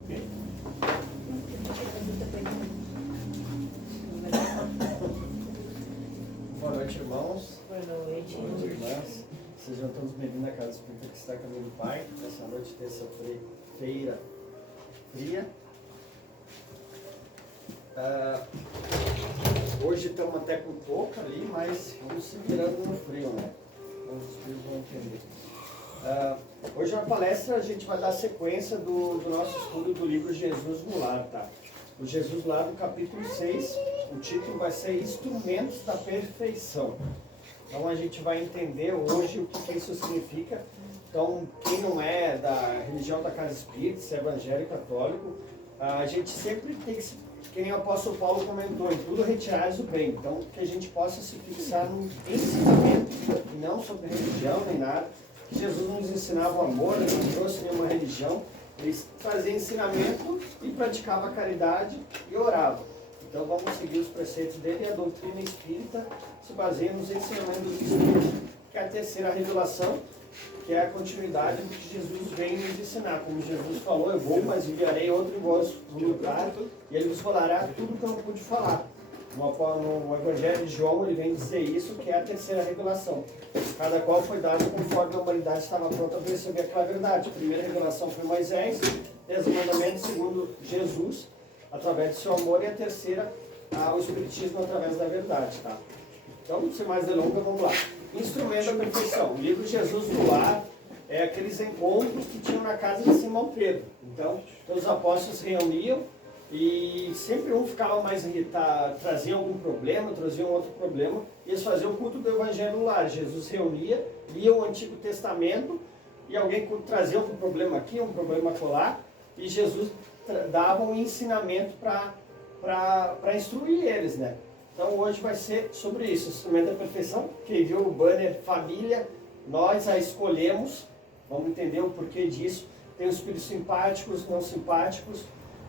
Boa noite, irmãos. Boa noite. Boa noite, irmãs. Sejam todos bem-vindos à Casa Espírita que está caminho do Pai. Essa noite, terça-feira fria. Hoje estamos até com pouco ali, mas vamos se virando no frio, né? Os filhos vão entender. Hoje na palestra a gente vai dar sequência do nosso estudo do livro Jesus no Lar, tá? O Jesus lá do capítulo 6, o título vai ser Instrumentos da Perfeição. Então a gente vai entender hoje o que isso significa. Então, quem não é da religião da Casa Espírita, se é evangélico, católico, a gente sempre tem que, que nem o apóstolo Paulo comentou, em tudo retirais o bem. Então, que a gente possa se fixar no ensinamento, e não sobre religião nem nada. Jesus nos ensinava o amor, ele não trouxe nenhuma religião. Ele fazia ensinamento e praticava a caridade e orava. Então vamos seguir os preceitos dele, e a doutrina espírita se baseia nos ensinamentos dos espíritos, que é a terceira revelação, que é a continuidade do que Jesus vem nos ensinar. Como Jesus falou, eu vou, mas enviarei outro em vosso lugar, e ele vos falará tudo que eu não pude falar. No Evangelho de João, ele vem dizer isso, que é a terceira revelação. Cada qual foi dado conforme a humanidade estava pronta para receber aquela verdade. A primeira revelação foi Moisés, 10 mandamentos segundo Jesus, através do seu amor, e a terceira, o Espiritismo através da verdade, tá? Então, sem mais delongas, vamos lá. Instrumento da perfeição. O livro Jesus no Lar é aqueles encontros que tinham na casa de Simão Pedro. Então, os apóstolos se reuniam e sempre um ficava mais irritado, trazia algum problema, trazia um outro problema, e eles faziam o culto do Evangelho no Lar. Jesus reunia, lia o Antigo Testamento, e alguém trazia um problema aqui, um problema acolá, e Jesus dava um ensinamento para instruir eles, né? Então hoje vai ser sobre isso, instrumento da perfeição. Quem viu o banner família, nós a escolhemos, vamos entender o porquê disso. Tem os espíritos simpáticos, não simpáticos,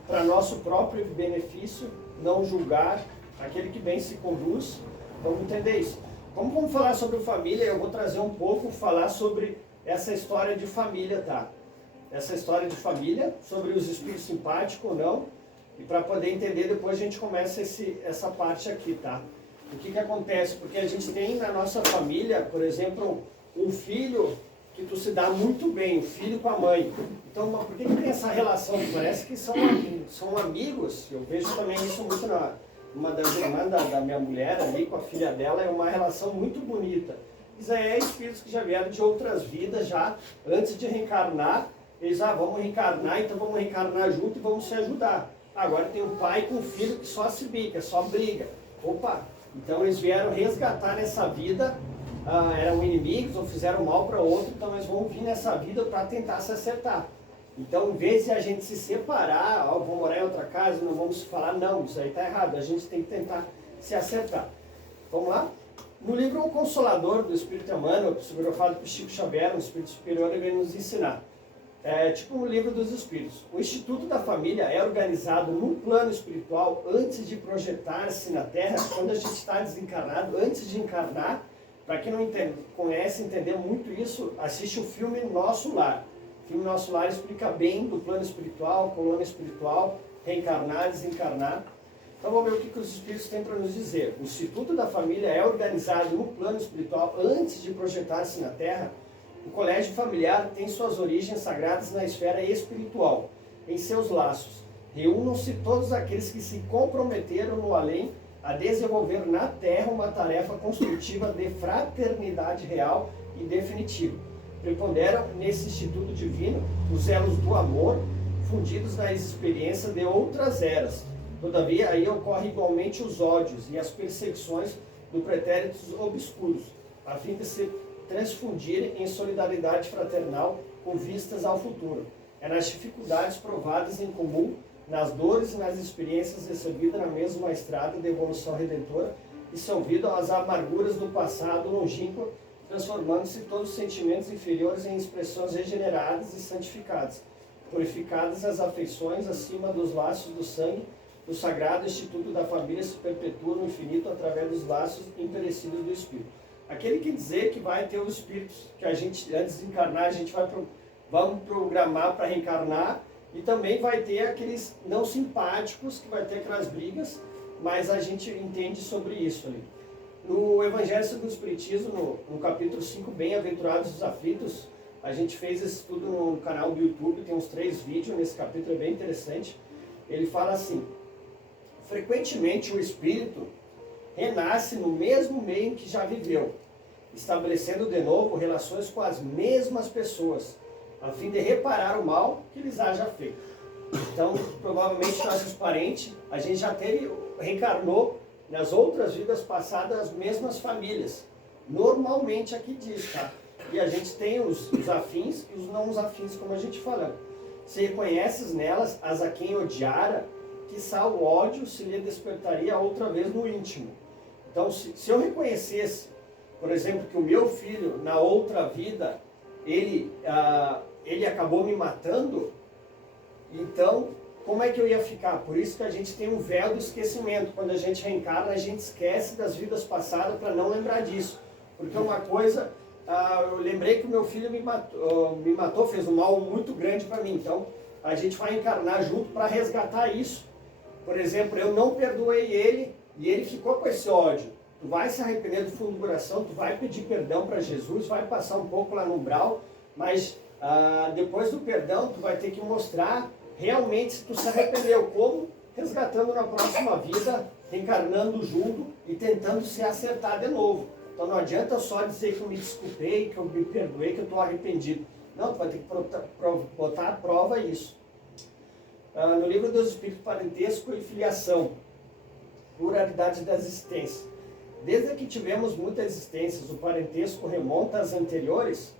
para nosso próprio benefício, não julgar, aquele que bem se conduz. Vamos entender isso. Como vamos falar sobre família, eu vou trazer um pouco, falar sobre essa história de família, tá? Essa história de família, sobre os espíritos simpáticos ou não, e para poder entender, depois a gente começa essa parte aqui, tá? O que acontece? Porque a gente tem na nossa família, por exemplo, um filho que tu se dá muito bem, o filho com a mãe. Então, por que tem essa relação? Parece que são amigos. Eu vejo também isso muito numa das irmãs da minha mulher ali, com a filha dela, é uma relação muito bonita. Isso é espíritos que já vieram de outras vidas, já antes de reencarnar. Eles, vamos reencarnar, então vamos reencarnar junto e vamos se ajudar. Agora tem um pai com um filho que só se bica, só briga. Opa! Então eles vieram resgatar nessa vida, eram inimigos ou fizeram mal para outro, então eles vão vir nessa vida para tentar se acertar. Então, em vez de a gente se separar, vou morar em outra casa, não vamos se falar, não, isso aí está errado, a gente tem que tentar se acertar. Vamos lá? No livro O Consolador do Espírito Emmanuel, psicografado por Chico Xavier, um espírito superior, ele vem nos ensinar. É tipo no livro dos Espíritos. O Instituto da Família é organizado no plano espiritual antes de projetar-se na Terra, quando a gente está desencarnado, antes de encarnar. Para quem não conhece, entender muito isso, assiste o filme Nosso Lar. O filme Nosso Lar explica bem do plano espiritual, colônia espiritual, reencarnar, desencarnar. Então vamos ver o que os Espíritos têm para nos dizer. O Instituto da Família é organizado no plano espiritual antes de projetar-se na Terra. O colégio familiar tem suas origens sagradas na esfera espiritual. Em seus laços, reúnam-se todos aqueles que se comprometeram no além a desenvolver na Terra uma tarefa construtiva de fraternidade real e definitiva. Preponderam nesse instituto divino os elos do amor, fundidos na experiência de outras eras. Todavia, aí ocorrem igualmente os ódios e as perseguições do pretéritos obscuros, a fim de se transfundirem em solidariedade fraternal com vistas ao futuro. É nas dificuldades provadas em comum, nas dores e nas experiências recebidas na mesma estrada de evolução redentora, que se olvidam as amarguras do passado longínquo, transformando-se todos os sentimentos inferiores em expressões regeneradas e santificadas, purificadas as afeições acima dos laços do sangue. O sagrado instituto da família se perpetua no infinito através dos laços imperecíveis do Espírito. Aquele que dizer que vai ter os espíritos, que a gente, antes de encarnar, a gente vamos programar para reencarnar, E também vai ter aqueles não simpáticos, que vai ter aquelas brigas, mas a gente entende sobre isso ali. No Evangelho segundo o Espiritismo, no capítulo 5, Bem-aventurados os aflitos, a gente fez esse estudo no canal do YouTube, tem uns 3 vídeos nesse capítulo, é bem interessante. Ele fala assim: frequentemente o espírito renasce no mesmo meio em que já viveu, estabelecendo de novo relações com as mesmas pessoas, a fim de reparar o mal que lhes haja feito. Então, provavelmente nossos parentes, a gente já reencarnou nas outras vidas passadas as mesmas famílias. Normalmente aqui diz, tá? E a gente tem os afins e os não afins, como a gente falou. Se reconheces nelas as a quem odiara, quiçá o ódio se lhe despertaria outra vez no íntimo. Então, se eu reconhecesse, por exemplo, que o meu filho, na outra vida, ele acabou me matando, então, como é que eu ia ficar? Por isso que a gente tem um véu do esquecimento. Quando a gente reencarna, a gente esquece das vidas passadas para não lembrar disso. Porque uma coisa, eu lembrei que o meu filho me matou, fez um mal muito grande para mim. Então, a gente vai encarnar junto para resgatar isso. Por exemplo, eu não perdoei ele e ele ficou com esse ódio. Tu vai se arrepender do fundo do coração, tu vai pedir perdão para Jesus, vai passar um pouco lá no umbral, mas depois do perdão tu vai ter que mostrar realmente se tu se arrependeu, como resgatando na próxima vida, reencarnando junto e tentando se acertar de novo. Então não adianta só dizer que eu me desculpei, que eu me perdoei, que eu estou arrependido. Não, tu vai ter que botar à prova isso. No livro dos Espíritos, Parentesco e Filiação, Pluralidade da Existência. Desde que tivemos muitas existências, o parentesco remonta às anteriores?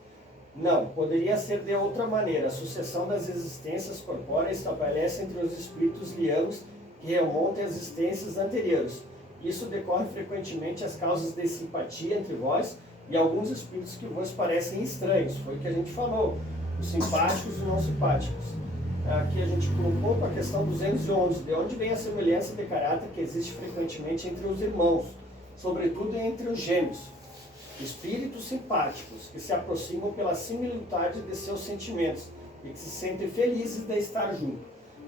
Não, poderia ser de outra maneira. A sucessão das existências corpóreas estabelece entre os espíritos lianos que remontam às existências anteriores. Isso decorre frequentemente as causas de simpatia entre vós e alguns espíritos que vos parecem estranhos. Foi o que a gente falou, os simpáticos e não simpáticos. Aqui a gente colocou a questão 211, de onde vem a semelhança de caráter que existe frequentemente entre os irmãos, sobretudo entre os gêmeos. Espíritos simpáticos, que se aproximam pela similitude de seus sentimentos e que se sentem felizes de estar junto.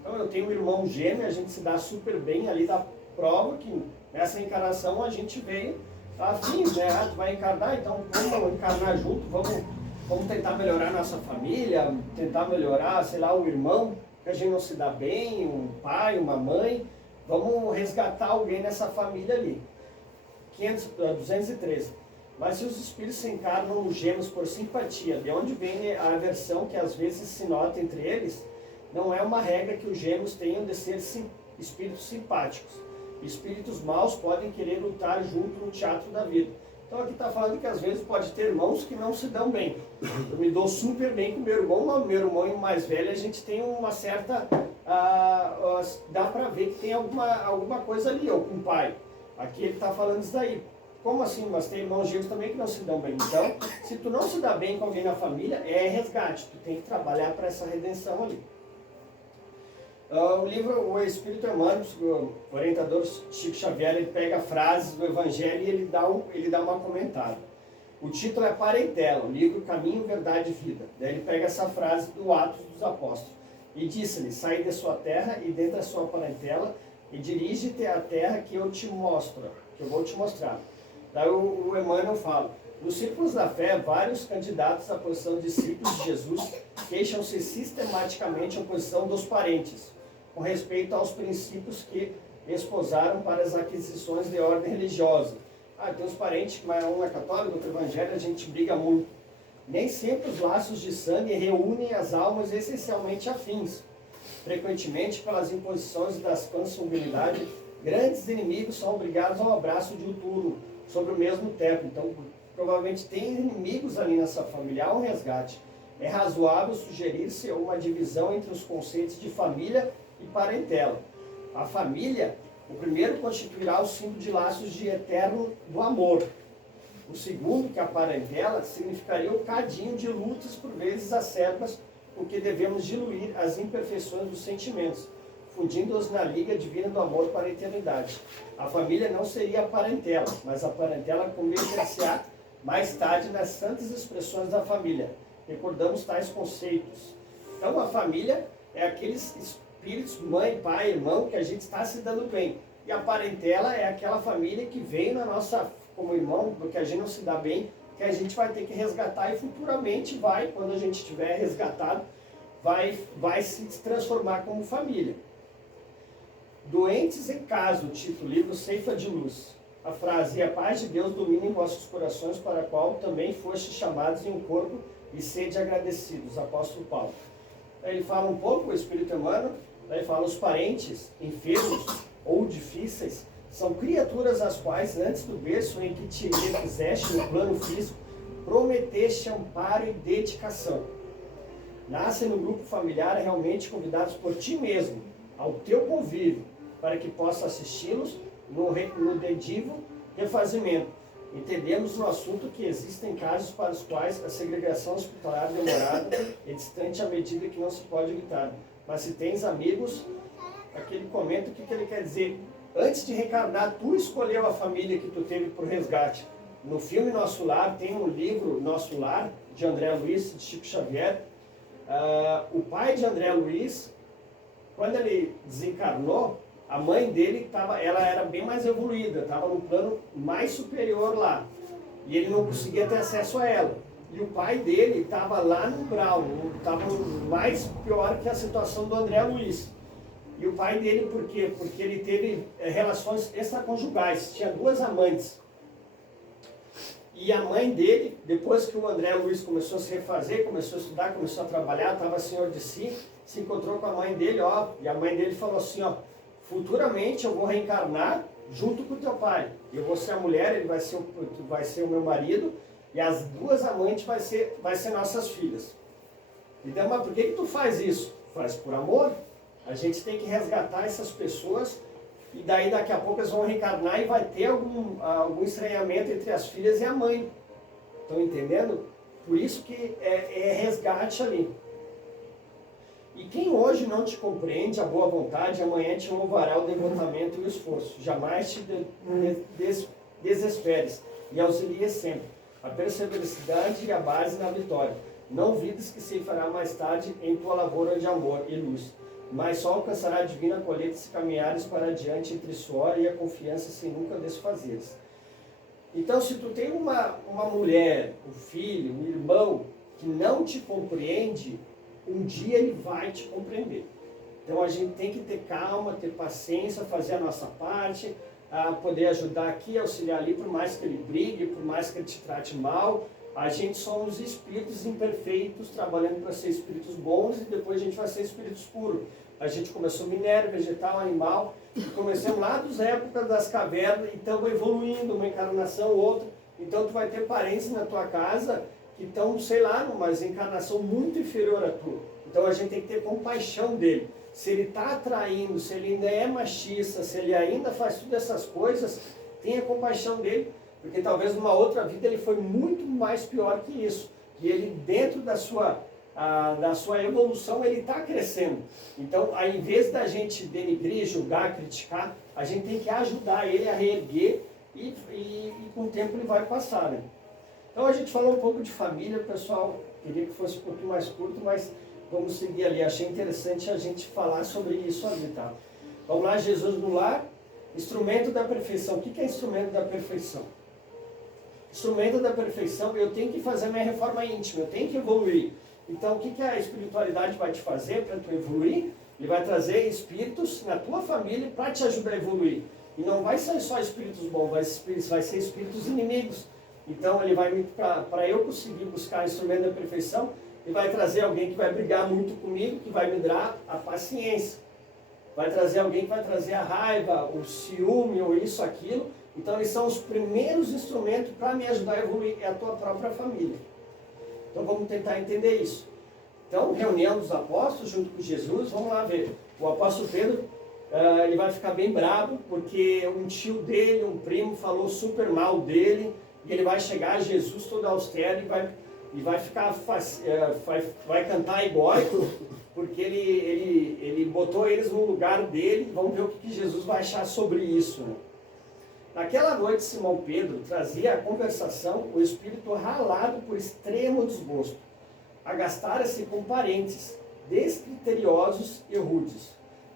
Então eu tenho um irmão gêmeo, a gente se dá super bem ali da prova que nessa encarnação a gente veio afins, né? Tu vai encarnar, então vamos encarnar junto, vamos tentar melhorar a nossa família, tentar melhorar, sei lá, o irmão, que a gente não se dá bem, um pai, uma mãe, vamos resgatar alguém nessa família ali. 213. Mas se os espíritos se encarnam nos gêmeos por simpatia, de onde vem a aversão que às vezes se nota entre eles, não é uma regra que os gêmeos tenham de ser espíritos simpáticos. Espíritos maus podem querer lutar junto no teatro da vida. Então aqui está falando que às vezes pode ter irmãos que não se dão bem. Eu me dou super bem com meu irmão mais velho, a gente tem uma certa... dá para ver que tem alguma coisa ali, ou com o pai. Aqui ele está falando isso daí. Como assim? Mas tem irmãos gêmeos também que não se dão bem. Então, se tu não se dá bem com alguém na família, é resgate. Tu tem que trabalhar para essa redenção ali. O livro O Espírito Humano, o orientador Chico Xavier, ele pega frases do Evangelho e ele dá uma comentada. O título é Parentela, o livro Caminho, Verdade e Vida. Daí ele pega essa frase do Atos dos Apóstolos. E disse-lhe, sai de sua terra e dentro da sua parentela e dirige-te à terra que eu vou te mostrar. Daí o Emmanuel fala, nos círculos da fé, vários candidatos à posição de discípulos de Jesus queixam-se sistematicamente a posição dos parentes, com respeito aos princípios que esposaram para as aquisições de ordem religiosa. Tem uns parentes, mas um é católico, outro evangélico, a gente briga muito. Nem sempre os laços de sangue reúnem as almas essencialmente afins. Frequentemente, pelas imposições das consanguinidade, grandes inimigos são obrigados ao abraço diuturno sobre o mesmo teto. Então, provavelmente tem inimigos ali nessa família, há um resgate. É razoável sugerir-se uma divisão entre os conceitos de família e parentela. A família, o primeiro, constituirá o símbolo de laços de eterno do amor. O segundo, que é a parentela, significaria o cadinho de lutas por vezes acerbas, porque devemos diluir as imperfeições dos sentimentos, fundindo-os na liga divina do amor para a eternidade. A família não seria a parentela, mas a parentela converter-se-á mais tarde nas santas expressões da família. Recordamos tais conceitos. Então a família é aqueles espíritos, mãe, pai, irmão, que a gente está se dando bem. E a parentela é aquela família que veio na nossa, como irmão, porque a gente não se dá bem, que a gente vai ter que resgatar e futuramente vai, quando a gente tiver resgatado, vai se transformar como família. Doentes em casa, o título, livro Ceifa de Luz. A frase, e a paz de Deus domina em vossos corações, para a qual também fostes chamados em um corpo, e sede agradecidos, apóstolo Paulo. Aí ele fala um pouco o espírito humano, aí ele fala os parentes enfermos ou difíceis, são criaturas as quais, antes do berço em que te fizeste no plano físico, prometeste amparo e dedicação. Nascem no grupo familiar realmente convidados por ti mesmo, ao teu convívio, para que possa assisti-los no dedivo refazimento. Entendemos no assunto que existem casos para os quais a segregação hospitalar demorada é distante à medida que não se pode evitar. Mas se tens amigos, aquele comenta o que ele quer dizer. Antes de reencarnar, tu escolheu a família que tu teve por resgate. No filme Nosso Lar, tem um livro, Nosso Lar, de André Luiz, de Chico Xavier. O pai de André Luiz, quando ele desencarnou, a mãe dele ela era bem mais evoluída, estava num plano mais superior lá. E ele não conseguia ter acesso a ela. E o pai dele estava lá no grau, estava mais pior que a situação do André Luiz. E o pai dele, por quê? Porque ele teve relações extraconjugais, tinha 2 amantes. E a mãe dele, depois que o André Luiz começou a se refazer, começou a estudar, começou a trabalhar, estava senhor de si, se encontrou com a mãe dele, e a mãe dele falou assim, futuramente eu vou reencarnar junto com o teu pai. Eu vou ser a mulher, ele vai ser o meu marido, e as 2 amantes vai ser nossas filhas. Então, mas por que tu faz isso? Faz por amor. A gente tem que resgatar essas pessoas, e daí daqui a pouco elas vão reencarnar e vai ter algum estranhamento entre as filhas e a mãe. Estão entendendo? Por isso que é resgate ali. E quem hoje não te compreende a boa vontade, amanhã te louvará o devotamento e o esforço. Jamais te desesperes e auxilie sempre. A perseverança e a base na vitória. Não vides que se fará mais tarde em tua lavoura de amor e luz. Mas só alcançará a divina colheita se caminhares para adiante entre suor e a confiança sem nunca desfazeres. Então, se tu tem uma mulher, um filho, um irmão que não te compreende, um dia ele vai te compreender. Então a gente tem que ter calma, ter paciência, fazer a nossa parte, poder ajudar aqui, auxiliar ali, por mais que ele brigue, por mais que ele te trate mal. A gente somos espíritos imperfeitos, trabalhando para ser espíritos bons, e depois a gente vai ser espíritos puros. A gente começou minério, vegetal, animal, e começamos lá das épocas das cavernas, e estamos evoluindo, uma encarnação, outra. Então tu vai ter parentes na tua casa que estão, sei lá, numa encarnação muito inferior à tua. Então a gente tem que ter compaixão dele. Se ele está atraindo, se ele ainda é machista, se ele ainda faz todas essas coisas, tenha compaixão dele, porque talvez numa outra vida ele foi muito mais pior que isso. E ele, dentro da sua evolução, ele está crescendo. Então, ao invés da gente denigrir, julgar, criticar, a gente tem que ajudar ele a reerguer e com o tempo ele vai passar, né? Então a gente falou um pouco de família, pessoal, queria que fosse um pouquinho mais curto, mas vamos seguir ali. Achei interessante a gente falar sobre isso ali, tá? Vamos lá, Jesus no lar, instrumento da perfeição. O que é instrumento da perfeição? Instrumento da perfeição, eu tenho que fazer minha reforma íntima, eu tenho que evoluir. Então o que a espiritualidade vai te fazer para tu evoluir? Ele vai trazer espíritos na tua família para te ajudar a evoluir. E não vai ser só espíritos bons, vai ser espíritos inimigos. Então ele vai, para eu conseguir buscar o instrumento da perfeição, ele vai trazer alguém que vai brigar muito comigo, que vai me dar a paciência. Vai trazer alguém que vai trazer a raiva, o ciúme, ou isso, aquilo. Então eles são os primeiros instrumentos para me ajudar a evoluir, é a tua própria família. Então vamos tentar entender isso. Então, reunião dos apóstolos junto com Jesus, vamos lá ver. O apóstolo Pedro, ele vai ficar bem bravo, porque um tio dele, um primo, falou super mal dele, e ele vai chegar a Jesus todo austero e vai cantar egóico, porque ele botou eles no lugar dele. Vamos ver o que Jesus vai achar sobre isso, né? Naquela noite, Simão Pedro trazia à conversação o espírito ralado por extremo desgosto. Agastara-se com parentes, descriteriosos e rudes.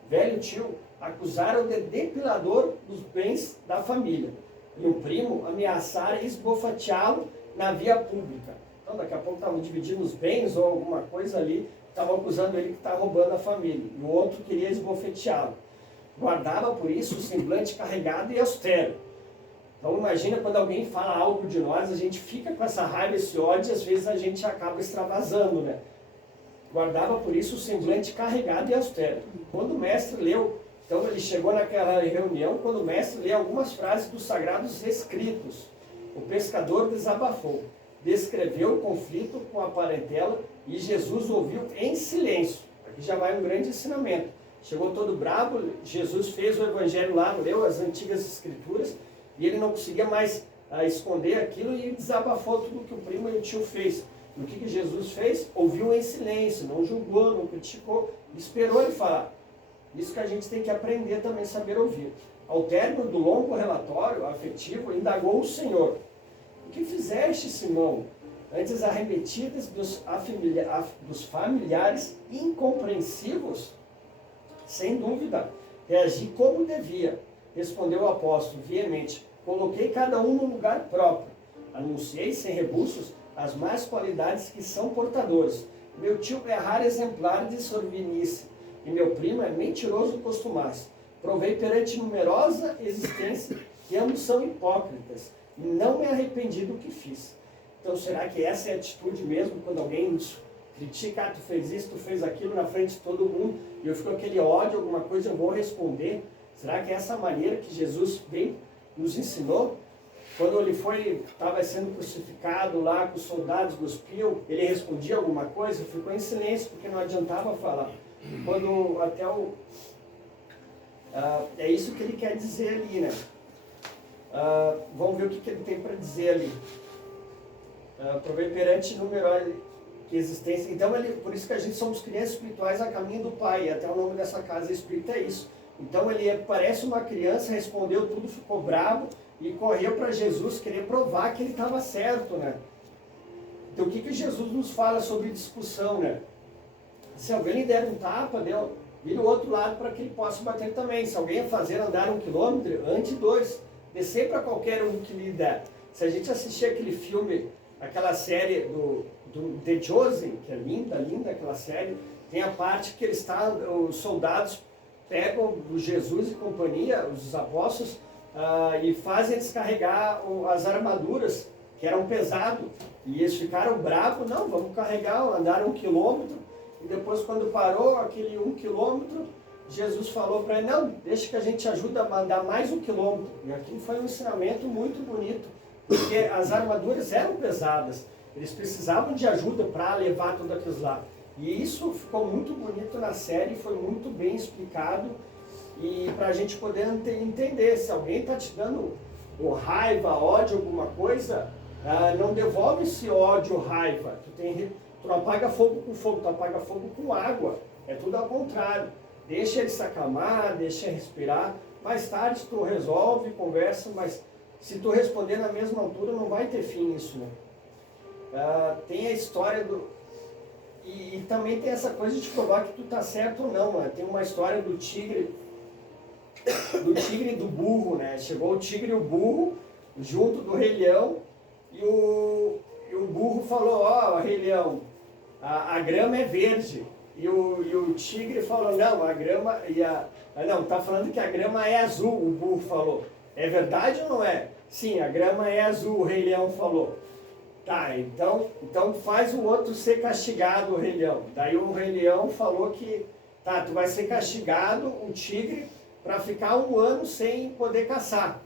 Velho tio acusaram de depilador dos bens da família. E o primo ameaçara esbofeteá-lo na via pública. Então, daqui a pouco estavam dividindo os bens ou alguma coisa ali, estavam acusando ele que está roubando a família. E o outro queria esbofeteá-lo. Guardava, por isso, o semblante carregado e austero. Então, imagina quando alguém fala algo de nós, a gente fica com essa raiva, esse ódio, e às vezes a gente acaba extravasando, né? Guardava, por isso, o semblante carregado e austero. Quando o mestre leu, então ele chegou naquela reunião, quando o mestre leu algumas frases dos sagrados escritos, o pescador desabafou, descreveu o conflito com a parentela e Jesus ouviu em silêncio. Aqui já vai um grande ensinamento. Chegou todo bravo, Jesus fez o evangelho lá, leu as antigas escrituras e ele não conseguia mais esconder aquilo e desabafou tudo que o primo e o tio fez. E o que Jesus fez? Ouviu em silêncio, não julgou, não criticou, esperou ele falar. Isso que a gente tem que aprender também, saber ouvir. Ao término do longo relatório afetivo, indagou o Senhor: o que fizeste, Simão? Antes arremetidas dos familiares incompreensivos? Sem dúvida, reagi como devia. Respondeu o apóstolo veemente: coloquei cada um no lugar próprio. Anunciei sem rebuços as más qualidades que são portadores. Meu tio é raro exemplar de sorvinice, e meu primo é mentiroso costumaço. Provei perante numerosa existência que ambos são hipócritas, e não me arrependi do que fiz. Então, será que essa é a atitude mesmo, quando alguém nos critica, tu fez isso, tu fez aquilo na frente de todo mundo, e eu fico com aquele ódio, alguma coisa, eu vou responder? Será que é essa maneira que Jesus veio, nos ensinou? Quando ele estava sendo crucificado lá, com os soldados cuspiam, ele respondia alguma coisa, ficou em silêncio, porque não adiantava falar. Quando até é isso que ele quer dizer ali, né? Vamos ver o que ele tem para dizer ali. Provei perante numerosa existência. Então, por isso que a gente somos crianças espirituais a caminho do Pai. Até o nome dessa casa espírita é isso. Então, ele parece uma criança, respondeu tudo, ficou bravo e correu para Jesus querer provar que ele estava certo, né? Então, o que Jesus nos fala sobre discussão, né? Se alguém lhe der um tapa, vira o outro lado para que ele possa bater também. Se alguém fazer andar 1 quilômetro, ande 2. Descer para qualquer um que lhe der. Se a gente assistir aquele filme, aquela série do The Chosen, que é linda, linda aquela série, tem a parte que os soldados pegam o Jesus e companhia, os apóstolos, e fazem descarregar as armaduras, que eram pesadas. E eles ficaram bravos, não, vamos carregar, andaram 1 quilômetro, e depois quando parou aquele 1 quilômetro, Jesus falou para ele: não, deixa que a gente ajuda a andar mais 1 quilômetro. E aquilo foi um ensinamento muito bonito, porque as armaduras eram pesadas, eles precisavam de ajuda para levar tudo aquilo lá. E isso ficou muito bonito na série, foi muito bem explicado, e para a gente poder entender, se alguém está te dando raiva, ódio, alguma coisa, não devolve esse ódio, raiva. Tu não apaga fogo com fogo, tu apaga fogo com água, é tudo ao contrário. Deixa ele se acalmar, deixa ele respirar, mais tarde tu resolve, conversa, mas se tu responder na mesma altura não vai ter fim isso, né? Tem a história e também tem essa coisa de provar que tu tá certo ou não, né? Tem uma história do tigre e do burro, né? Chegou o tigre e o burro junto do Rei Leão, e o burro falou: ó, Rei Leão, a grama é verde. E o tigre falou: não, a grama... não, tá falando que a grama é azul, o burro falou. É verdade ou não é? Sim, a grama é azul, o Rei Leão falou. Tá, então faz o outro ser castigado, o Rei Leão. Daí o Rei Leão falou que, tá, tu vai ser castigado, o tigre, para ficar 1 ano sem poder caçar.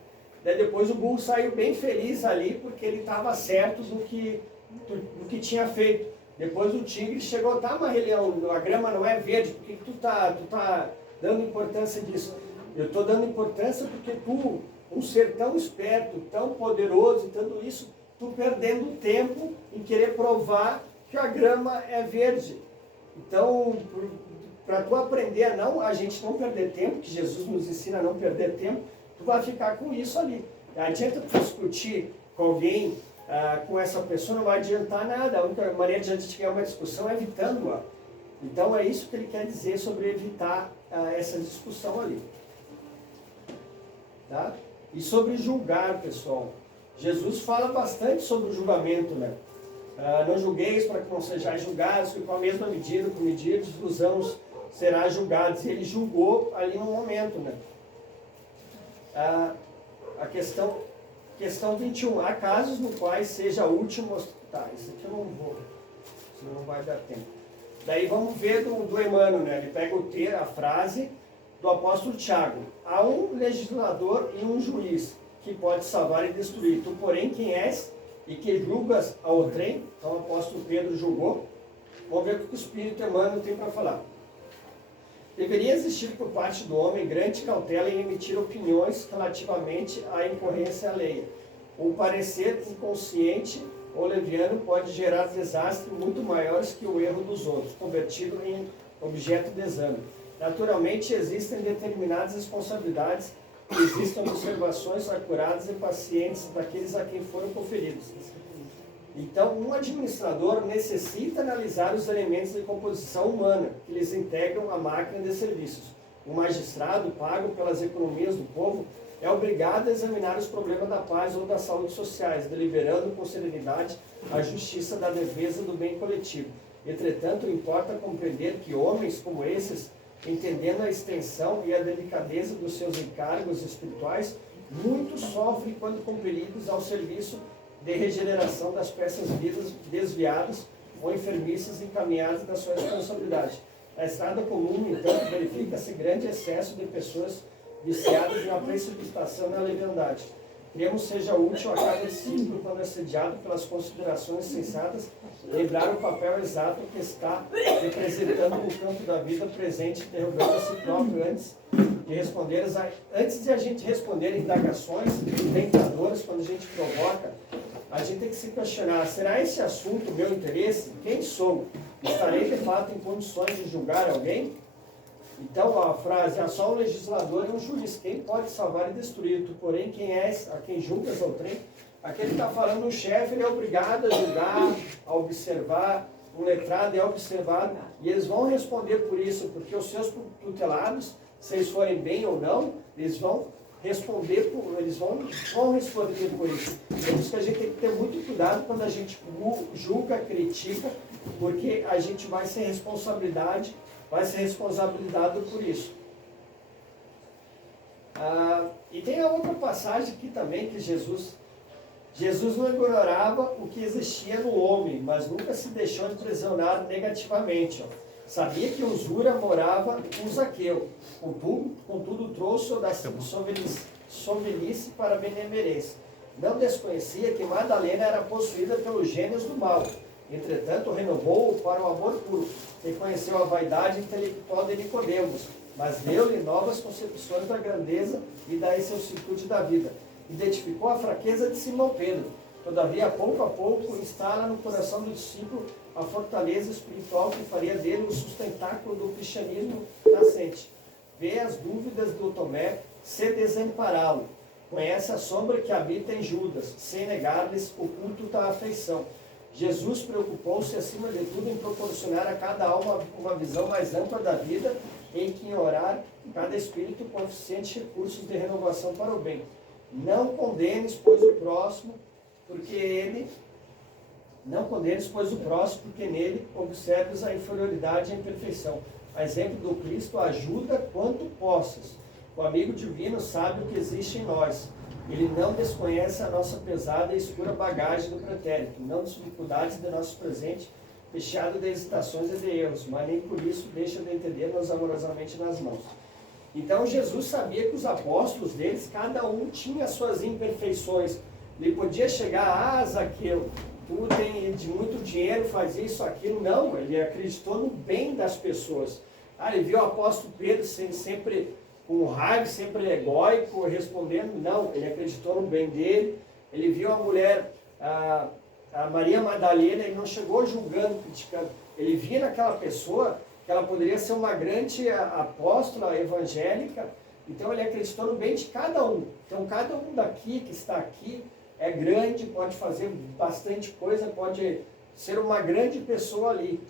Daí depois o burro saiu bem feliz ali, porque ele estava certo do que tinha feito. Depois o tigre chegou: tá, mas Rei Leão, a grama não é verde, por que tu tá dando importância disso? Eu estou dando importância porque tu, um ser tão esperto, tão poderoso e tudo isso, tu perdendo tempo em querer provar que a grama é verde. Então, para tu aprender a gente não perder tempo, que Jesus nos ensina a não perder tempo, tu vai ficar com isso ali. Não adianta tu discutir com alguém, com essa pessoa, não vai adiantar nada. A única maneira de a gente ganhar uma discussão é evitando-a. Então é isso que ele quer dizer sobre evitar essa discussão ali. Tá? E sobre julgar, pessoal. Jesus fala bastante sobre o julgamento, né? Não julgueis para que não sejais julgados, que com a mesma medida, com medidas dos anos, será julgados. E ele julgou ali no momento, né? A questão 21. Há casos no quais seja útil mostrar... Tá, isso aqui eu não vou, senão não vai dar tempo. Daí vamos ver do Emmanuel, né? Ele pega a frase do apóstolo Tiago. Há um legislador e um juiz que pode salvar e destruir. Tu, porém, quem és e que julgas a outrem? Então o apóstolo Pedro julgou. Vamos ver o que o Espírito Emmanuel tem para falar. Deveria existir por parte do homem grande cautela em emitir opiniões relativamente à incorrência alheia. O parecer inconsciente ou leviano pode gerar desastres muito maiores que o erro dos outros, convertido em objeto de exame. Naturalmente, existem determinadas responsabilidades, existem observações acuradas e pacientes daqueles a quem foram conferidos. Então, um administrador necessita analisar os elementos de composição humana que lhes integram a máquina de serviços. O magistrado, pago pelas economias do povo, é obrigado a examinar os problemas da paz ou da saúde sociais, deliberando com serenidade a justiça da defesa do bem coletivo. Entretanto, importa compreender que homens como esses, entendendo a extensão e a delicadeza dos seus encargos espirituais, muito sofrem quando compelidos ao serviço de regeneração das peças vivas desviadas ou enfermiças encaminhadas da sua responsabilidade. Na estrada comum, então, verifica-se grande excesso de pessoas viciadas na precipitação e na leviandade. Queremos seja útil a cada discípulo, quando assediado pelas considerações sensatas, lembrar o papel exato que está representando no campo da vida presente, interrogando a si próprio antes de a gente responder indagações tentadoras, quando a gente provoca, a gente tem que se questionar: será esse assunto meu interesse? Quem sou? Estarei de fato em condições de julgar alguém? Então a frase: há só um legislador e um juiz, quem pode salvar e destruir? Tu, porém, quem és, a quem julgas ao trem? Aquele que está falando, o chefe, ele é obrigado a julgar, a observar, um letrado é observado, e eles vão responder por isso, porque os seus tutelados, se eles forem bem ou não, eles vão responder por isso. É por isso que a gente tem que ter muito cuidado quando a gente julga, critica, porque a gente vai ser responsabilizado por isso. E tem a outra passagem aqui também, que Jesus não ignorava o que existia no homem, mas nunca se deixou impressionar negativamente. Sabia que usura morava com Zaqueu, contudo trouxe-o da sovelice para a benemerência. Não desconhecia que Madalena era possuída pelos gênios do mal. Entretanto, renovou-o para o amor puro. Reconheceu a vaidade intelectual de Nicodemos, mas deu-lhe novas concepções da grandeza e da excelsitude da vida. Identificou a fraqueza de Simão Pedro. Todavia, pouco a pouco, instala no coração do discípulo a fortaleza espiritual que faria dele o sustentáculo do cristianismo nascente. Vê as dúvidas do Tomé, se desampará-lo. Conhece a sombra que habita em Judas, sem negar-lhes o culto da afeição. Jesus preocupou-se, acima de tudo, em proporcionar a cada alma uma visão mais ampla da vida, em que orar cada espírito com eficientes recursos de renovação para o bem. Não condenes, pois, o próximo, porque nele observes a inferioridade e a imperfeição. A exemplo do Cristo, ajuda quanto possas. O amigo divino sabe o que existe em nós. Ele não desconhece a nossa pesada e escura bagagem do pretérito, não as dificuldades de nosso presente, fechado de hesitações e de erros, mas nem por isso deixa de entender-nos amorosamente nas mãos. Então Jesus sabia que os apóstolos deles, cada um tinha suas imperfeições. Ele podia chegar: Zaqueu, tu tem de muito dinheiro, faz isso, aquilo. Não, ele acreditou no bem das pessoas. Ele viu o apóstolo Pedro sempre com raiva, sempre egóico, respondendo. Não, ele acreditou no bem dele. Ele viu a mulher, a Maria Madalena, ele não chegou julgando, criticando. Ele via naquela pessoa que ela poderia ser uma grande apóstola evangélica. Então ele acreditou no bem de cada um. Então cada um daqui que está aqui é grande, pode fazer bastante coisa, pode ser uma grande pessoa ali.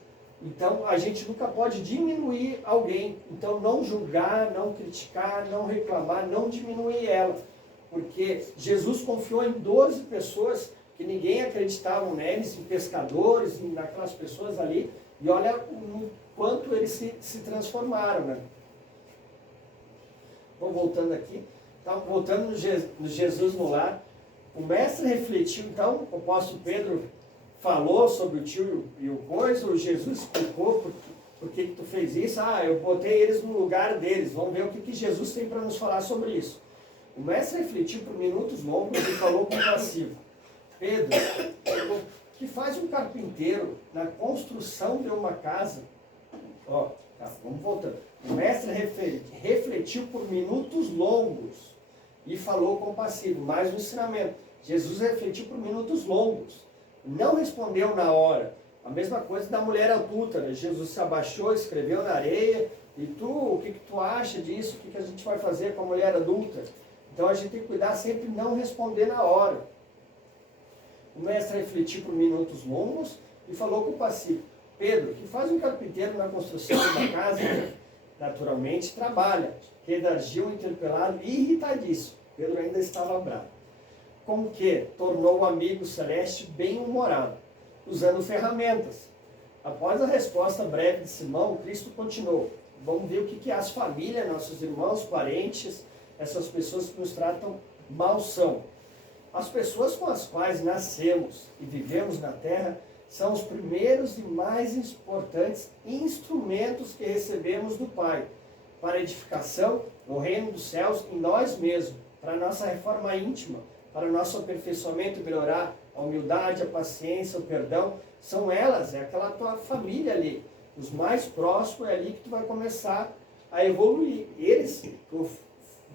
Então, a gente nunca pode diminuir alguém. Então, não julgar, não criticar, não reclamar, não diminuir ela. Porque Jesus confiou em 12 pessoas que ninguém acreditava neles, em pescadores, naquelas pessoas ali. E olha o quanto eles se transformaram, né? Vamos voltando aqui. Então, voltando no Jesus no lar. O mestre refletiu, então, o apóstolo Pedro falou sobre o tio e o coisa, o Jesus explicou por que tu fez isso. Eu botei eles no lugar deles. Vamos ver o que Jesus tem para nos falar sobre isso. O mestre refletiu por minutos longos e falou compassivo: Pedro, o que faz um carpinteiro na construção de uma casa? Vamos voltando. O mestre refletiu por minutos longos e falou compassivo. Mais um ensinamento. Jesus refletiu por minutos longos. Não respondeu na hora. A mesma coisa da mulher adúltera. Jesus se abaixou, escreveu na areia. E tu, o que tu acha disso? O que a gente vai fazer com a mulher adúltera? Então a gente tem que cuidar sempre de não responder na hora. O mestre refletiu por minutos longos e falou compassivo: Pedro, que faz um carpinteiro na construção de uma casa, naturalmente trabalha. Redargiu interpelado e irritadíssimo. Pedro ainda estava bravo. Como que tornou o amigo celeste bem-humorado, usando ferramentas. Após a resposta breve de Simão, Cristo continuou: vamos ver o que as famílias, nossos irmãos, parentes, essas pessoas que nos tratam mal são. As pessoas com as quais nascemos e vivemos na terra são os primeiros e mais importantes instrumentos que recebemos do Pai, para a edificação no reino dos céus em nós mesmos, para a nossa reforma íntima, para o nosso aperfeiçoamento e melhorar a humildade, a paciência, o perdão. São elas, é aquela tua família ali. Os mais próximos é ali que tu vai começar a evoluir. Eles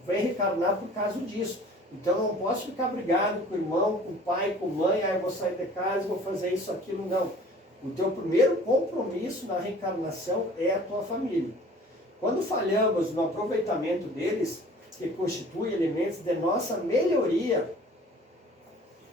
vêm reencarnar por causa disso. Então não posso ficar brigado com o irmão, com o pai, com a mãe, eu vou sair de casa, vou fazer isso, aquilo, não. O teu primeiro compromisso na reencarnação é a tua família. Quando falhamos no aproveitamento deles, que constitui elementos de nossa melhoria,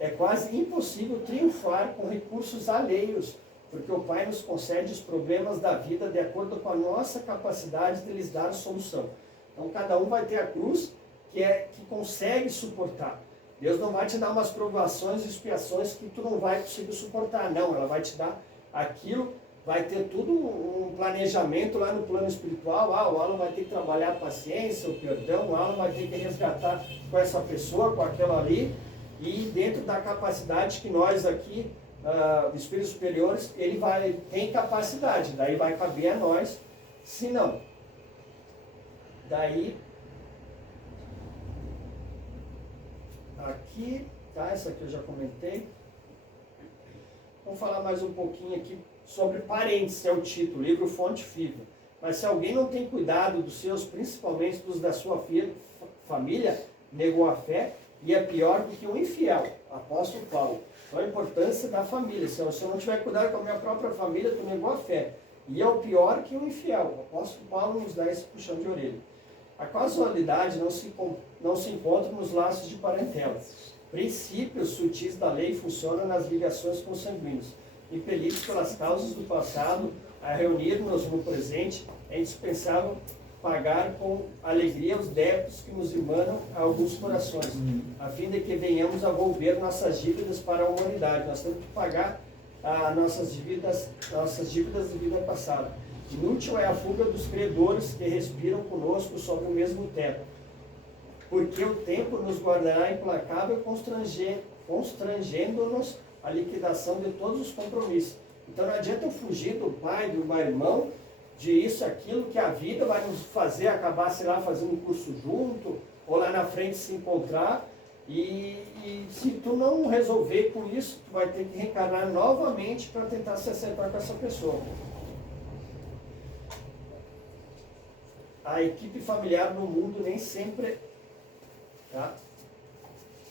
é quase impossível triunfar com recursos alheios, porque o Pai nos concede os problemas da vida de acordo com a nossa capacidade de lhes dar solução. Então cada um vai ter a cruz que consegue suportar. Deus não vai te dar umas provações e expiações que tu não vai conseguir suportar, não. Ela vai te dar aquilo, vai ter tudo um planejamento lá no plano espiritual. O Alan vai ter que trabalhar a paciência, o perdão, o Alan vai ter que resgatar com essa pessoa, com aquela ali, e dentro da capacidade que nós aqui, espíritos superiores, ele tem capacidade, daí vai caber a nós, se não. Daí, aqui, tá? Essa aqui eu já comentei. Vamos falar mais um pouquinho aqui sobre parentes, é o título, livro Fonte Viva. Mas se alguém não tem cuidado dos seus, principalmente dos da sua família, negou a fé e é pior do que um infiel. Apóstolo Paulo. Então a importância da família. Se eu não tiver cuidado com a minha própria família, tu negou a fé. E é o pior que um infiel. O apóstolo Paulo nos dá esse puxão de orelha. A casualidade não se encontra nos laços de parentela. Princípios sutis da lei funcionam nas ligações consanguíneas. Impelidos pelas causas do passado a reunir-nos no presente, é indispensável pagar com alegria os débitos que nos emanam a alguns corações, a fim de que venhamos a volver nossas dívidas para a humanidade. Nós temos que pagar nossas dívidas de vida passada. Inútil é a fuga dos credores que respiram conosco sobre o mesmo teto, porque o tempo nos guardará implacável, constrangendo-nos a liquidação de todos os compromissos. Então não adianta eu fugir do pai, do meu irmão, de isso, aquilo, que a vida vai nos fazer acabar, sei lá, fazendo um curso junto, ou lá na frente se encontrar, e se tu não resolver com isso, tu vai ter que reencarnar novamente para tentar se acertar com essa pessoa. A equipe familiar no mundo nem sempre... Tá?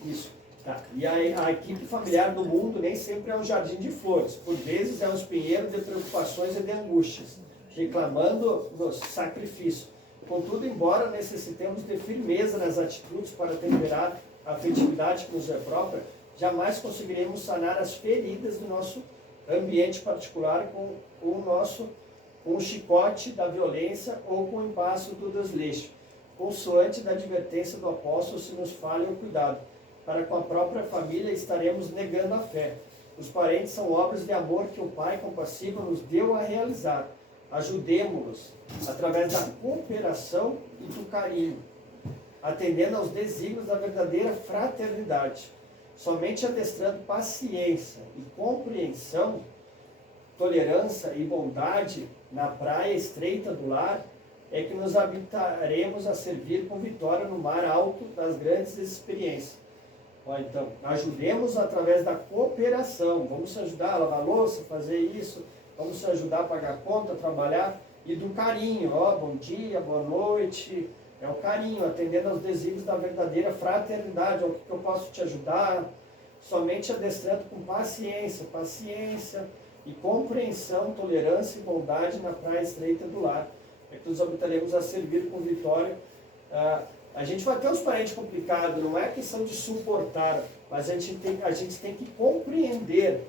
Isso. Tá. E a equipe familiar do mundo nem sempre é um jardim de flores. Por vezes é um espinheiro de preocupações e de angústias, reclamando do sacrifício. Contudo, embora necessitemos de firmeza nas atitudes para temperar a afetividade que nos é própria, jamais conseguiremos sanar as feridas do nosso ambiente particular com com o chicote da violência ou com o empasto do desleixo, consoante da advertência do apóstolo, se nos falha o cuidado. Para com a própria família estaremos negando a fé. Os parentes são obras de amor que o Pai compassivo nos deu a realizar. Ajudemo-los através da cooperação e do carinho, atendendo aos desígnios da verdadeira fraternidade. Somente adestrando paciência e compreensão, tolerância e bondade na praia estreita do lar, é que nos habitaremos a servir com vitória no mar alto das grandes experiências. Então, ajudemos através da cooperação. Vamos se ajudar a lavar a louça, fazer isso, vamos se ajudar a pagar a conta, trabalhar, e do carinho, bom dia, boa noite, é o carinho, atendendo aos desígnios da verdadeira fraternidade, o que eu posso te ajudar, somente adestrando com paciência e compreensão, tolerância e bondade na praia estreita do lar, é que nos habitaremos a servir com vitória. A gente vai ter uns parentes complicados, não é questão de suportar, mas a gente tem que compreender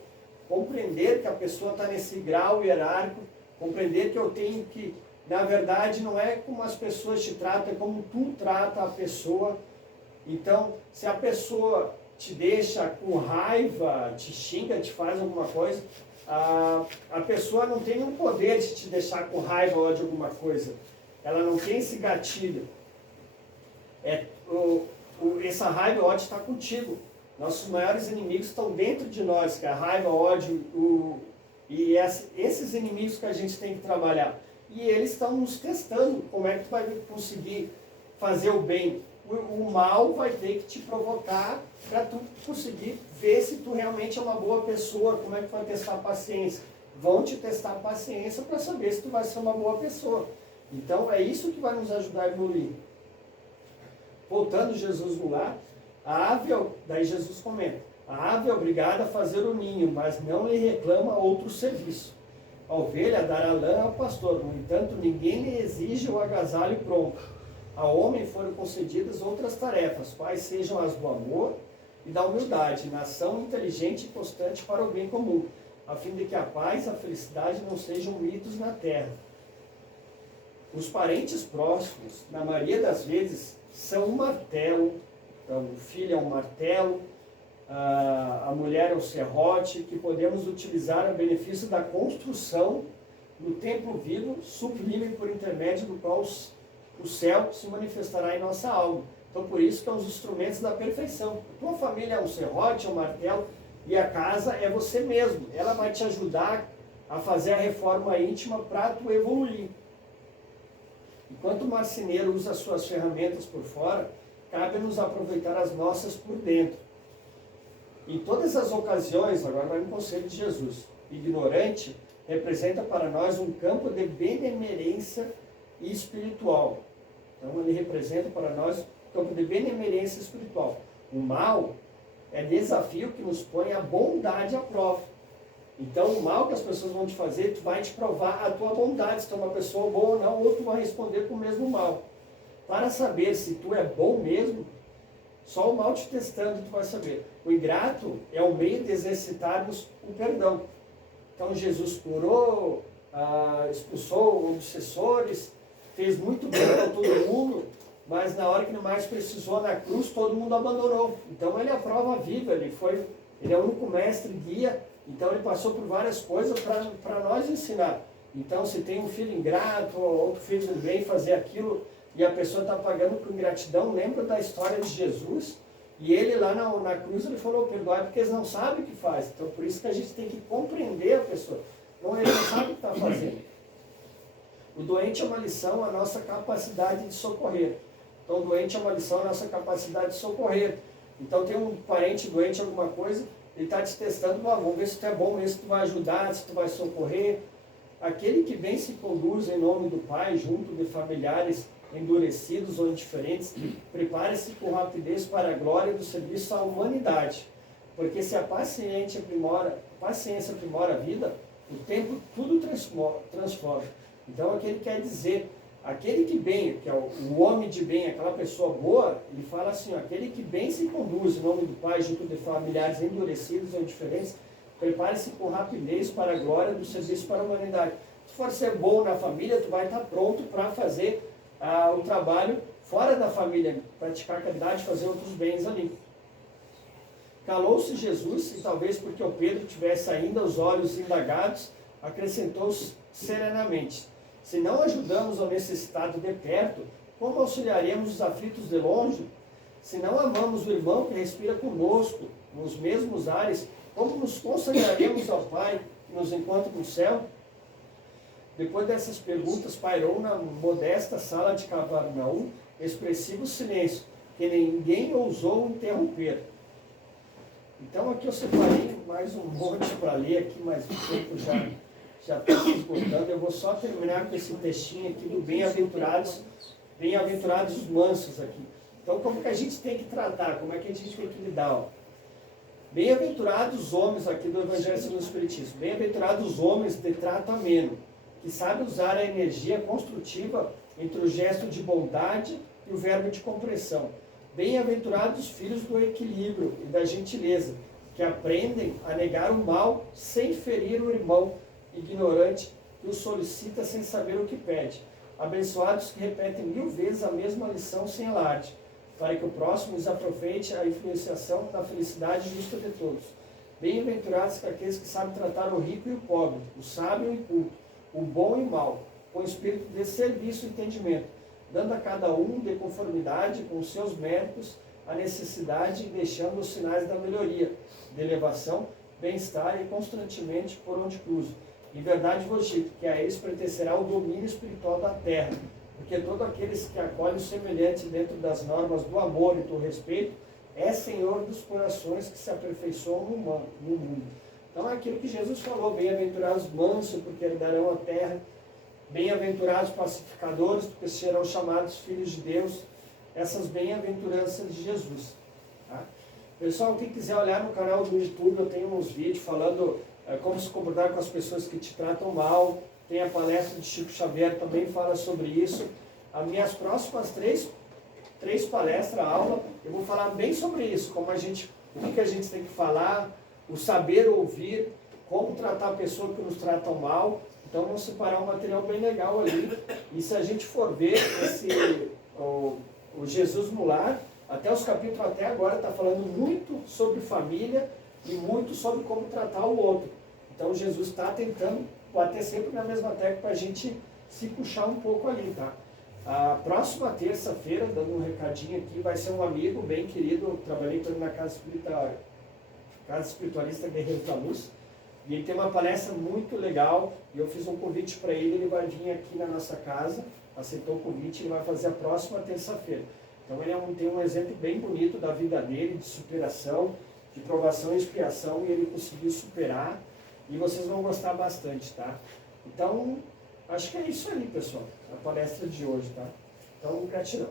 que a pessoa está nesse grau hierárquico, compreender que eu tenho que, na verdade, não é como as pessoas te tratam, é como tu trata a pessoa. Então, se a pessoa te deixa com raiva, te xinga, te faz alguma coisa, a pessoa não tem nenhum poder de te deixar com raiva ou de alguma coisa. Ela não tem esse gatilho. Essa raiva e ódio está contigo. Nossos maiores inimigos estão dentro de nós, que é a raiva, o ódio, esses inimigos que a gente tem que trabalhar. E eles estão nos testando, como é que tu vai conseguir fazer o bem. O mal vai ter que te provocar para tu conseguir ver se tu realmente é uma boa pessoa, como é que tu vai testar a paciência. Vão te testar a paciência para saber se tu vai ser uma boa pessoa. Então é isso que vai nos ajudar a evoluir. Voltando Jesus no lar, daí Jesus comenta, a ave é obrigada a fazer o ninho, mas não lhe reclama outro serviço. A ovelha dará lã ao pastor, no entanto, ninguém lhe exige o agasalho pronto. Ao homem foram concedidas outras tarefas, quais sejam as do amor e da humildade, na ação inteligente e constante para o bem comum, a fim de que a paz e a felicidade não sejam mitos na terra. Os parentes próximos, na maioria das vezes, são um martelo. Então, o filho é um martelo, a mulher é um serrote, que podemos utilizar a benefício da construção no templo vivo, sublime, por intermédio do qual o céu se manifestará em nossa alma. Então, por isso que são os instrumentos da perfeição. A tua família é um serrote, é um martelo, e a casa é você mesmo. Ela vai te ajudar a fazer a reforma íntima para tu evoluir. Enquanto o marceneiro usa as suas ferramentas por fora, cabe-nos aproveitar as nossas por dentro. Em todas as ocasiões, agora vai no conselho de Jesus, ignorante representa para nós um campo de benemerência espiritual. Então ele representa para nós um campo de benemerência espiritual. O mal é desafio que nos põe a bondade à prova. Então o mal que as pessoas vão te fazer, tu vai te provar a tua bondade, se tu é uma pessoa boa ou não, ou tu vai responder com o mesmo mal. Para saber se tu é bom mesmo, só o mal te testando tu vai saber. O ingrato é o meio de exercitarmos o perdão. Então Jesus curou, expulsou obsessores, fez muito bem para todo mundo, mas na hora que mais precisou na cruz, todo mundo abandonou. Então ele é a prova viva, ele é o único mestre, guia, então ele passou por várias coisas para nós ensinar. Então se tem um filho ingrato, ou que fez o bem fazer aquilo, e a pessoa está pagando por ingratidão, lembra da história de Jesus, e ele lá na cruz, ele falou, perdoai porque eles não sabem o que faz. Então por isso que a gente tem que compreender a pessoa. Então ele não sabe o que está fazendo. O doente é uma lição, a nossa capacidade de socorrer. Então o doente é uma lição, a nossa capacidade de socorrer. Então tem um parente doente, alguma coisa, ele está te testando, vamos ver se tu é bom mesmo, se tu vai ajudar, se tu vai socorrer. Aquele que bem se conduz em nome do Pai, junto de familiares endurecidos ou indiferentes, prepare-se com rapidez para a glória do serviço à humanidade. Porque se a paciência aprimora a vida, o tempo tudo transforma. Então aquele quer dizer, aquele que bem, que é o homem de bem, aquela pessoa boa, ele fala assim, aquele que bem se conduz em nome do Pai, junto de familiares endurecidos ou indiferentes, Prepare-se com rapidez para a glória do serviço para a humanidade. Se tu for ser bom na família, tu vai estar pronto para fazer o trabalho fora da família, praticar a caridade, fazer outros bens ali. Calou-se Jesus, e talvez porque o Pedro tivesse ainda os olhos indagados, acrescentou serenamente: se não ajudamos o necessitado de perto, como auxiliaremos os aflitos de longe? Se não amamos o irmão que respira conosco, nos mesmos ares, como nos consagraremos ao Pai que nos encontra no céu? Depois dessas perguntas, pairou na modesta sala de Cafarnaum expressivo silêncio, que ninguém ousou interromper. Então aqui eu separei mais um monte para ler aqui, mas o tempo já está se esgotando. Eu vou só terminar com esse textinho aqui do bem-aventurados os mansos aqui. Então como que a gente tem que tratar, como é que a gente tem que lidar? Ó? Bem-aventurados os homens aqui do Evangelho segundo o Espiritismo, bem-aventurados os homens de trato ameno, que sabem usar a energia construtiva entre o gesto de bondade e o verbo de compreensão. Bem-aventurados os filhos do equilíbrio e da gentileza, que aprendem a negar o mal sem ferir o irmão ignorante que o solicita sem saber o que pede. Abençoados que repetem 1000 vezes a mesma lição sem alarde, para que o próximo lhes aproveite a influenciação da felicidade justa de todos. Bem-aventurados aqueles que sabem tratar o rico e o pobre, o sábio e o culto, o bom e o mal, com espírito de serviço e entendimento, dando a cada um de conformidade com os seus méritos a necessidade e deixando os sinais da melhoria, de elevação, bem-estar e constantemente por onde cruzo. Em verdade vos digo que a eles pertencerá o domínio espiritual da terra, porque todos aqueles que acolhem o semelhante dentro das normas do amor e do respeito é Senhor dos corações que se aperfeiçoam no mundo. Então é aquilo que Jesus falou: bem-aventurados mansos, porque herdarão a terra. Bem-aventurados pacificadores, porque serão chamados filhos de Deus. Essas bem-aventuranças de Jesus. Tá? Pessoal, quem quiser olhar no canal do YouTube, eu tenho uns vídeos falando como se comportar com as pessoas que te tratam mal. Tem a palestra de Chico Xavier, também fala sobre isso. As minhas próximas três palestras, aula, eu vou falar bem sobre isso, o que a gente tem que falar, o saber ouvir, como tratar a pessoa que nos trata mal. Então vamos separar um material bem legal ali. E se a gente for ver o Jesus no Lar, até os capítulos até agora está falando muito sobre família e muito sobre como tratar o outro. Então Jesus está tentando bater sempre na mesma tecla para a gente se puxar um pouco ali, tá? A próxima terça-feira, dando um recadinho aqui, vai ser um amigo bem querido. Eu trabalhei com ele na Casa Espiritualista Guerreiros da Luz. E ele tem uma palestra muito legal, e eu fiz um convite para ele vai vir aqui na nossa casa, aceitou o convite, ele vai fazer a próxima terça-feira. Então ele tem um exemplo bem bonito da vida dele, de superação, de provação e expiação, e ele conseguiu superar, e vocês vão gostar bastante, tá? Então, acho que é isso aí, pessoal, a palestra de hoje, tá? Então, gratidão.